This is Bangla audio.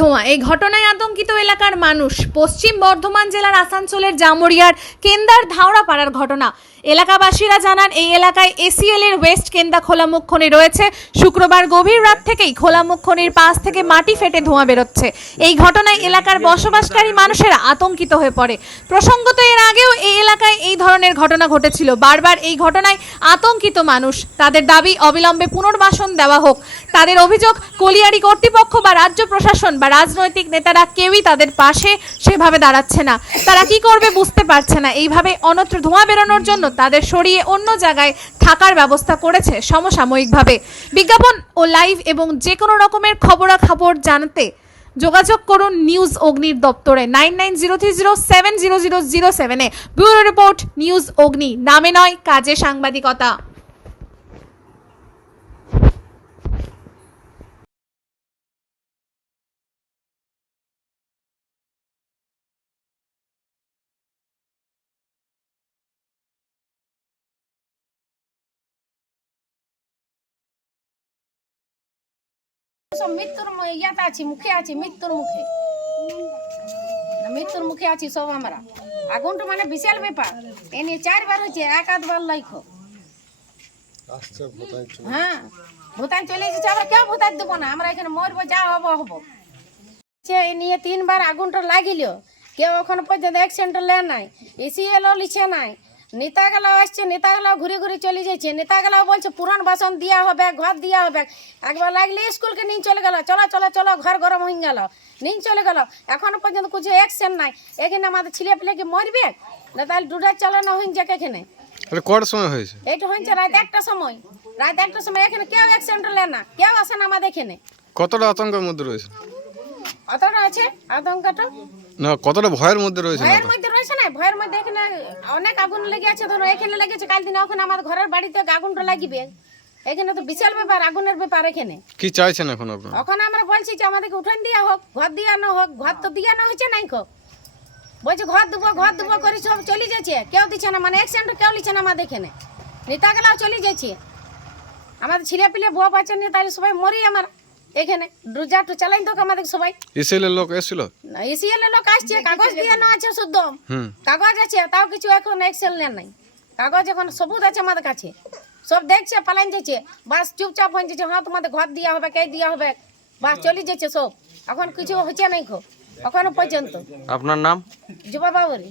ধোঁয়া। এই ঘটনায় আতঙ্কিত এলাকার মানুষ। পশ্চিম বর্ধমান জেলার আসানসোলের জামুরিয়ার কেন্দার ধাওড়া পাড়ার ঘটনা। এলাকাবাসীরা জানান, এই এলাকায় এসিএল এর ওয়েস্ট কেন্দা খোলা মুখ খনি রয়েছে। শুক্রবার গভীর রাত থেকেই খোলা মুখ খনির পাশ থেকে মাটি ফেটে ধোঁয়া বেরোচ্ছে। এই ঘটনায় এলাকার বসবাসকারী মানুষেরা আতঙ্কিত হয়ে পড়ে। প্রসঙ্গত, এর আগেও এই ধরনের ঘটনা ঘটেছিল। বারবার এই ঘটনায় আতঙ্কিত মানুষ। তাদের দাবি অবিলম্বে পুনর্বাসন দেওয়া হোক। তাদের অভিযোগ, কলিয়ারি কর্তৃপক্ষ বা রাজ্য প্রশাসন বা রাজনৈতিক নেতারা কেউই তাদের পাশে সেভাবে দাঁড়াচ্ছে না। তারা কি করবে বুঝতে পারছে না। এইভাবে অন্যত্র ধোঁয়া বেরোনোর জন্য তাদের সরিয়ে অন্য জায়গায় থাকার ব্যবস্থা করেছে সমসাময়িকভাবে। বিজ্ঞাপন ও লাইভ এবং যে কোনো রকমের খবরাখবর জানতে যোগাযোগ করুন নিউজ অগ্নির দপ্তরে nine nine zero three zero seven zero zero zero সেভেনে ব্যুরো রিপোর্ট নিউজ অগ্নি, নামে নয়, কাজে সাংবাদিকতা। সব মৃত্যুর ইয়াতে আছি মুখে আছি মৃত্যুর মুখে। মৃত্যুর মুখে আছি সব আমরা। আগুনটা মানে বিশাল ব্যাপার। এ নিয়ে চারবার হয়েছে এক আধবার লাইখো। হ্যাঁ ভূতান চলে এসেছে আমরা কেউ ভূতান দেবো না। আমরা এখানে মরবো যা হব হব। সে এ নিয়ে তিনবার আগুনটা লাগিল। কেউ এখন পর্যন্ত অ্যাক্সিডেন্ট লে নাই। এসি এলো লিছে নাই। নেতাগুলো আসছে নেতাগুলো ঘুরে ঘুরে চলে যাচ্ছে। নেতাগুলো বলছে পুরান বাসন দেওয়া হবে ঘর দেওয়া হবে। একবার লাগলে স্কুলকে নিয়ে চলে গেল। চলো চলো চলো ঘর গরম হয়ে গেল। নিয়ে চলে গেল। এখনও পর্যন্ত কিছু অ্যাকশন নাই। এখানে আমাদের ছেলে পেলে কি মরবে? না তাহলে ডুডার চালানো হয়ে যাক এখানে। এটা কটার সময় হয়েছে? এইটা হয়েছে রাত একটা সময়। রাত একটা সময় এখানে কেউ অ্যাক্সিডেন্ট লে না। কেউ আসে না আমাদের এখানে। কতটা আতঙ্কের মধ্যে রয়েছে? অতটা আছে? আতঙ্কটা? না কতটা ভয়ের মধ্যে রয়েছে ভয়ের মধ্যে রয়েছে না? ভয়ের মধ্যে এখানে অনেক আগুন লেগে আছে। ধরো এখানে লেগেছে কাল দিনে ওখানে আমার ঘরের বাড়িতে আগুনটা লাগিবে। এখানে তো বিশাল ব্যাপার আগুনের ব্যাপার এখানে। কি চাইছেন এখন আপনারা? এখন আমরা বলছি যে আমাদেরকে উঠান দিয়া হোক ঘর দিয়া না হোক ঘর তো দিয়া না হয়েছে নাই হোক বলছে ঘর দেবো ঘর দেবো করে সব চলে যাচ্ছে। কেউ দিচ্ছে না মানে অ্যাক্সিডেন্ট কেউ লিচ্ছে না আমাদের এখানে। নেতাগুলাও চলে যাচ্ছে। আমাদের ছেলে পিলে বুয়া বাচ্চা নিয়ে তাহলে সবাই মরি আমার। এখানে ডুজা টু চালাই তো আমাদের সবাই। এসএলের লোক এসেছিল? এসিএল লোক আসছে কাগজ দিয়ে না আছে শুদ্ধ। কাগজ আছে তাও কিছু এখন এক্সেল নেন নাই। কাগজ এখন সবুজ আছে আমাদের কাছে। সব দেখছে পালান যাচ্ছে। বাস চুপচাপ হয়ে যাচ্ছে হ্যাঁ তোমাদের ঘর দেওয়া হবে কে দেওয়া হবে? বাস চলে যাচ্ছে সব। এখন কিছু হচ্ছে নাই খো এখনও পর্যন্ত। আপনার নাম? যুবা বাবুরি।